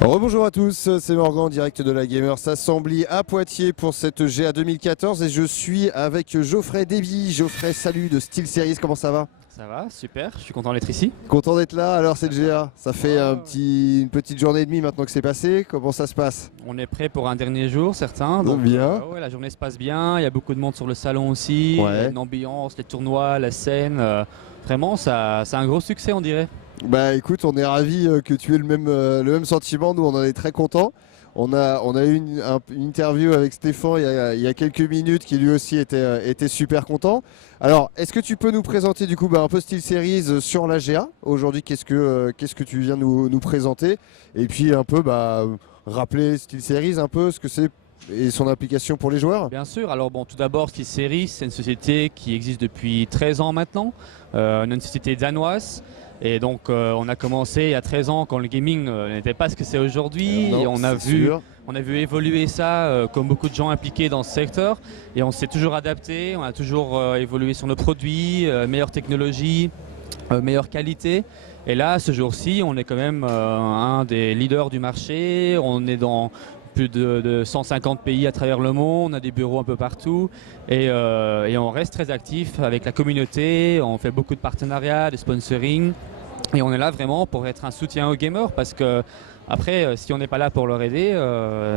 Rebonjour à tous, c'est Morgan en direct de la Gamers Assembly à Poitiers pour cette GA 2014 et je suis avec Geoffrey Déby. Geoffrey, salut de SteelSeries, comment ça va? Ça va, super, je suis content d'être ici. Content d'être là. Alors cette GA, ça fait une petite journée et demie maintenant que c'est passé, comment ça se passe? On est prêt pour un dernier jour, certains. Donc, bien. Ouais, la journée se passe bien, il y a beaucoup de monde sur le salon aussi, Ouais. l'ambiance, les tournois, la scène. Vraiment, ça, c'est un gros succès, on dirait. Bah écoute, on est ravis que tu aies le même sentiment, nous on en est très contents. On a eu une interview avec Stéphane il y a quelques minutes qui lui aussi était super content. Alors, est-ce que tu peux nous présenter du coup un peu SteelSeries sur la GA? Aujourd'hui, qu'est-ce que tu viens nous présenter? Et puis un peu rappeler SteelSeries un peu ce que c'est et son application pour les joueurs? Bien sûr, alors bon, tout d'abord, SteelSeries, c'est une société qui existe depuis 13 ans maintenant, une société danoise. Et donc on a commencé il y a 13 ans quand le gaming n'était pas ce que c'est aujourd'hui. Et on a vu évoluer ça comme beaucoup de gens impliqués dans ce secteur. Et on s'est toujours adapté, on a toujours évolué sur nos produits, meilleure technologie, meilleure qualité. Et là, ce jour-ci, on est quand même un des leaders du marché. On est dans plus de 150 pays à travers le monde, on a des bureaux un peu partout et on reste très actif avec la communauté, on fait beaucoup de partenariats, de sponsoring et on est là vraiment pour être un soutien aux gamers parce que après, si on n'est pas là pour leur aider,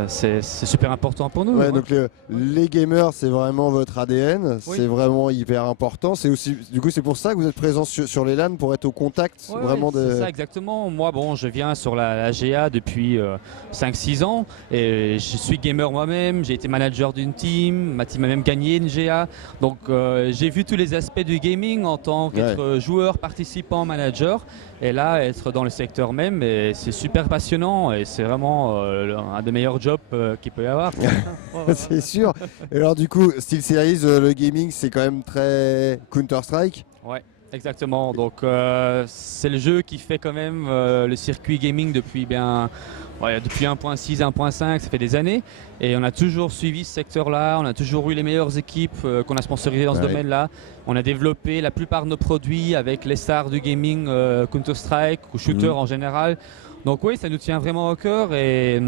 c'est super important pour nous. Ouais, donc les gamers, c'est vraiment votre ADN, Oui. c'est vraiment hyper important. C'est aussi, du coup, c'est pour ça que vous êtes présent sur les LAN pour être au contact vraiment de. C'est ça exactement. Moi, bon, je viens sur la GA depuis 5-6 ans et je suis gamer moi-même. J'ai été manager d'une team. Ma team a même gagné une GA. Donc, j'ai vu tous les aspects du gaming en tant qu'être joueur, participant, manager. Et là, être dans le secteur même, c'est super passionnant et c'est vraiment un des meilleurs jobs qu'il peut y avoir. C'est sûr. Et alors du coup, SteelSeries, le gaming, c'est quand même très Counter-Strike. Ouais, exactement. Donc c'est le jeu qui fait quand même le circuit gaming depuis depuis 1.6, 1.5, ça fait des années. Et on a toujours suivi ce secteur-là, on a toujours eu les meilleures équipes qu'on a sponsorisées dans ce domaine-là. On a développé la plupart de nos produits avec les stars du gaming, Counter-Strike ou shooter en général. Donc oui, ça nous tient vraiment au cœur et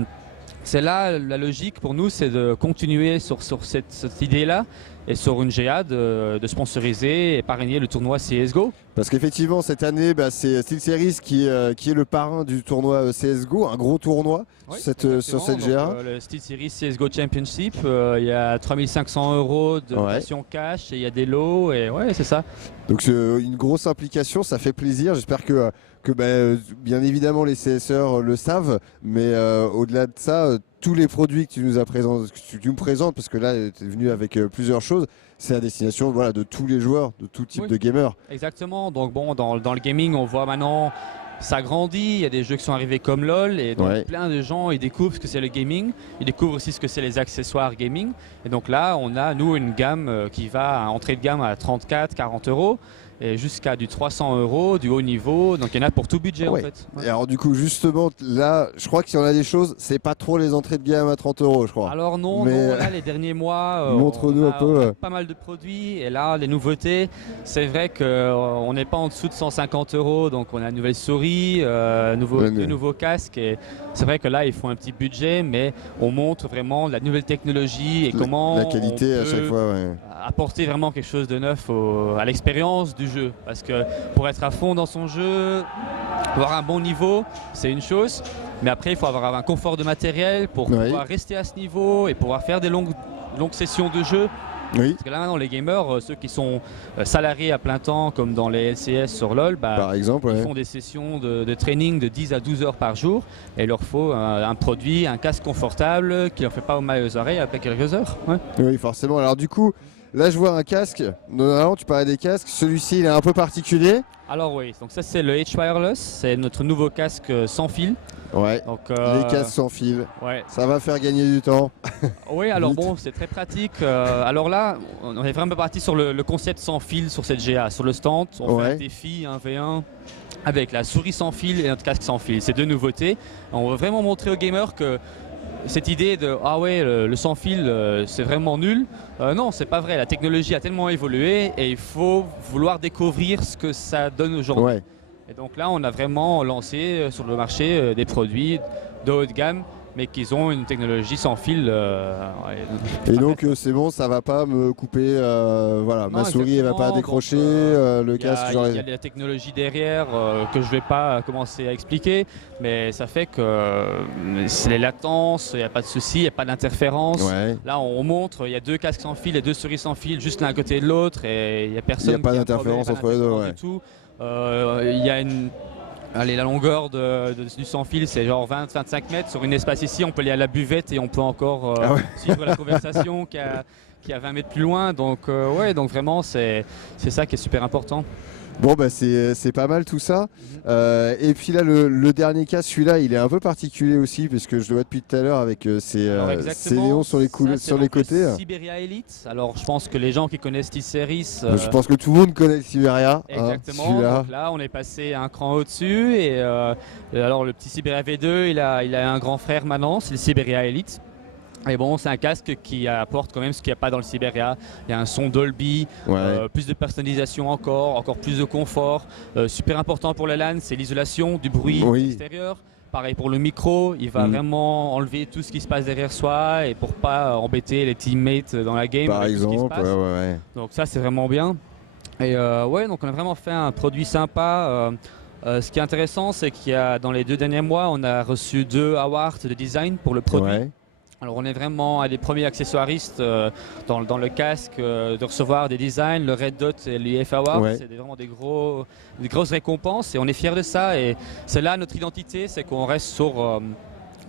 c'est là la logique pour nous, c'est de continuer sur cette idée-là et sur une GA de sponsoriser et parrainer le tournoi CSGO. Parce qu'effectivement, cette année, c'est SteelSeries qui est le parrain du tournoi CSGO, un gros tournoi sur cette GA. Donc, le SteelSeries CSGO Championship, il y a 3500 € de dotation cash et il y a des lots et ouais, c'est ça. Donc c'est une grosse implication, ça fait plaisir. J'espère que bien évidemment les CSR le savent, mais au-delà de ça, tous les produits que tu nous présentes, parce que là tu es venu avec plusieurs choses, c'est à destination de tous les joueurs, de tout type de gamers. Exactement, donc bon, dans le gaming on voit maintenant ça grandit, il y a des jeux qui sont arrivés comme LoL et donc plein de gens ils découvrent ce que c'est le gaming, ils découvrent aussi ce que c'est les accessoires gaming et donc là on a nous une gamme qui va à entrée de gamme à 34-40 € et jusqu'à du 300 €, du haut niveau, donc il y en a pour tout budget en fait. Et alors du coup justement là je crois qu'il y en a des choses, c'est pas trop les entrées de gamme à 30 € je crois. Alors non, là les derniers mois montre-nous un peu. On a pas mal de produits et là les nouveautés, c'est vrai qu'on n'est pas en dessous de 150 €, donc on a une nouvelle souris, deux nouveaux casques et c'est vrai que là ils font un petit budget mais on montre vraiment la nouvelle technologie et comment la qualité on à chaque fois. apporter vraiment quelque chose de neuf à l'expérience du jeu parce que pour être à fond dans son jeu, avoir un bon niveau c'est une chose mais après il faut avoir un confort de matériel pour pouvoir rester à ce niveau et pouvoir faire des longues sessions de jeu. Parce que là maintenant les gamers, ceux qui sont salariés à plein temps comme dans les LCS sur LoL, par exemple, ils font des sessions de training de 10 à 12 heures par jour et il leur faut un produit, un casque confortable qui ne leur fait pas mal aux oreilles après quelques heures. Oui forcément, alors du coup là je vois un casque, normalement tu parlais des casques, celui-ci il est un peu particulier. Alors oui, donc ça c'est le H Wireless, c'est notre nouveau casque sans fil. Ouais, donc, les casques sans fil, ça va faire gagner du temps. Oui, alors bon, c'est très pratique. Alors là, on est vraiment parti sur le concept sans fil sur cette GA. Sur le stand, on fait un défi 1v1 avec la souris sans fil et notre casque sans fil. C'est deux nouveautés. On veut vraiment montrer aux gamers que cette idée de ah ouais le sans fil c'est vraiment nul, non c'est pas vrai, la technologie a tellement évolué et il faut vouloir découvrir ce que ça donne aujourd'hui. Et donc là, on a vraiment lancé sur le marché des produits de haut de gamme, mais qui ont une technologie sans fil. Et donc c'est bon, ça va pas me couper, voilà, Non, ma souris elle va pas décrocher, le casque. Il y a la technologie derrière que je vais pas commencer à expliquer, mais ça fait que c'est les latences, il n'y a pas de souci, il n'y a pas d'interférence. Ouais. Là, on montre, il y a 2 casques sans fil et 2 souris sans fil, juste l'un à côté de l'autre, et il n'y a personne. Il n'y a pas d'interférence entre les deux. Ouais. Du tout. Il y a une Allez, la longueur du sans fil, c'est genre 20-25 mètres. Sur une espace ici, on peut aller à la buvette et on peut encore suivre la conversation qui a 20 mètres plus loin. Donc, ouais, donc vraiment, c'est ça qui est super important. Bon, bah c'est pas mal tout ça. Et puis là, le dernier cas, celui-là, il est un peu particulier aussi, parce que je le vois depuis tout à l'heure avec ces néons sur les côtés. Le Siberia Elite. Alors, je pense que les gens qui connaissent T-Series. Je pense que tout le monde connaît le Siberia. Exactement. Donc là, on est passé un cran au-dessus. Et alors, le petit Siberia V2, il a un grand frère maintenant, c'est le Siberia Elite. Et bon, c'est un casque qui apporte quand même ce qu'il n'y a pas dans le Siberia. Il y a un son Dolby, plus de personnalisation encore plus de confort. Super important pour la LAN, c'est l'isolation du bruit extérieur. Pareil pour le micro, il va vraiment enlever tout ce qui se passe derrière soi et pour pas embêter les teammates dans la game. Par exemple, donc ça c'est vraiment bien. Et ouais, donc on a vraiment fait un produit sympa. Ce qui est intéressant, c'est qu'il y a dans les 2 derniers mois, on a reçu 2 awards de design pour le produit. Ouais. Alors on est vraiment un des premiers accessoiristes dans le casque de recevoir des designs, le Red Dot et l'IF Award, c'est vraiment des grosses récompenses et on est fiers de ça et c'est là notre identité, c'est qu'on reste sur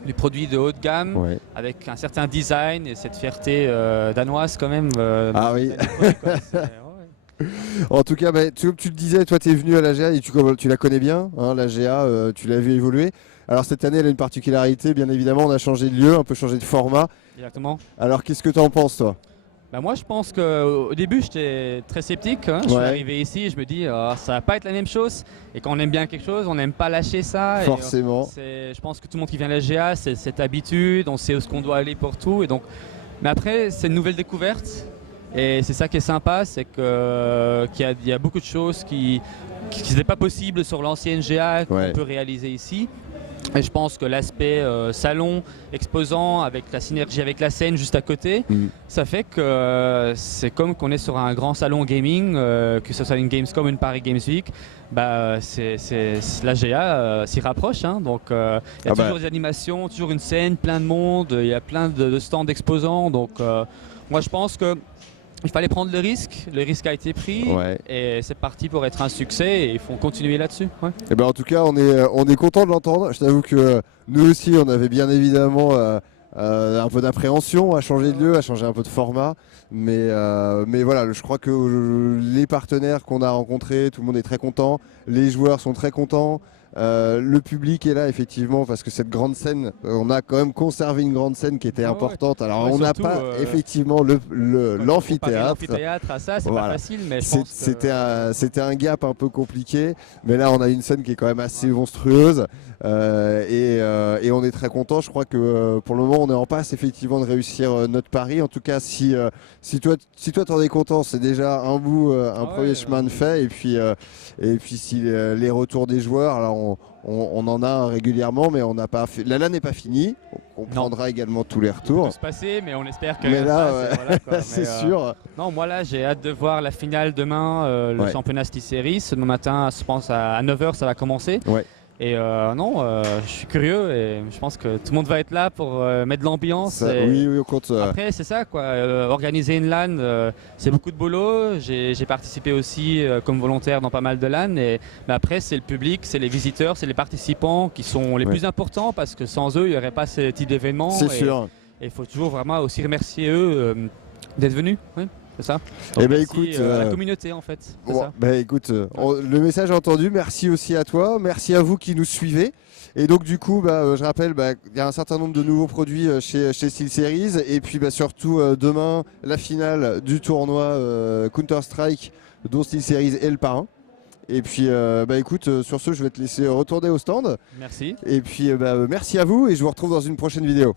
du produit de haut de gamme avec un certain design et cette fierté danoise quand même. Ah oui. En tout cas, tu le disais, toi tu es venu à l'AGA et tu la connais bien, hein, l'AGA, tu l'as vu évoluer. Alors cette année elle a une particularité, bien évidemment, on a changé de lieu, un peu changé de format. Exactement. Alors qu'est-ce que tu en penses toi? Moi je pense qu'au début j'étais très sceptique, hein. Je suis arrivé ici et je me dis ça va pas être la même chose et quand on aime bien quelque chose on n'aime pas lâcher ça. Forcément. Je pense que tout le monde qui vient à l'AGA c'est cette habitude, on sait où ce qu'on doit aller pour tout et donc, mais après c'est une nouvelle découverte et c'est ça qui est sympa, c'est qu'il y a beaucoup de choses qui n'étaient pas possibles sur l'ancienne GA qu'on peut réaliser ici. Et je pense que l'aspect salon, exposant, avec la synergie avec la scène juste à côté, ça fait que c'est comme qu'on est sur un grand salon gaming, que ce soit une Gamescom ou une Paris Games Week, la GA s'y rapproche. Hein, donc il y a toujours des animations, toujours une scène, plein de monde, il y a plein de stands d'exposants. Donc moi je pense que il fallait prendre le risque a été pris et c'est parti pour être un succès et il faut continuer là-dessus. Et en tout cas on est content de l'entendre, je t'avoue que nous aussi on avait bien évidemment un peu d'appréhension à changer de lieu, à changer un peu de format, mais voilà, je crois que les partenaires qu'on a rencontrés, tout le monde est très content, les joueurs sont très contents. Le public est là effectivement parce que cette grande scène, on a quand même conservé une grande scène qui était importante. Alors on n'a pas effectivement l'amphithéâtre. L'amphithéâtre à ça, c'est pas facile, mais c'était un gap un peu compliqué. Mais là on a une scène qui est quand même assez monstrueuse et on est très content. Je crois que pour le moment on est en passe effectivement de réussir notre pari. En tout cas si toi t'en es content, c'est déjà un premier chemin de fait. Et puis si les retours des joueurs, alors on en a régulièrement, mais on n'a pas fait. La LAN n'est pas finie. On prendra également tous les retours. Ça peut se passer, mais on espère que. Mais là, c'est sûr. Non, moi là, j'ai hâte de voir la finale demain, le championnat T-Series. Demain matin, je pense à 9h, ça va commencer. Et je suis curieux et je pense que tout le monde va être là pour mettre de l'ambiance. Oui, on compte. Après, c'est ça, quoi. Organiser une LAN, c'est beaucoup de boulot. J'ai participé aussi comme volontaire dans pas mal de LAN. Mais après, c'est le public, c'est les visiteurs, c'est les participants qui sont les plus importants parce que sans eux, il n'y aurait pas ce type d'événement. C'est sûr. Et il faut toujours vraiment aussi remercier eux d'être venus. C'est ça. Et écoute, la communauté en fait. Écoute, le message est entendu. Merci aussi à toi. Merci à vous qui nous suivez. Et donc du coup, je rappelle, il y a un certain nombre de nouveaux produits chez SteelSeries. Et puis surtout demain, la finale du tournoi Counter-Strike dont SteelSeries est le parrain. Et puis écoute, sur ce, je vais te laisser retourner au stand. Merci. Et puis merci à vous et je vous retrouve dans une prochaine vidéo.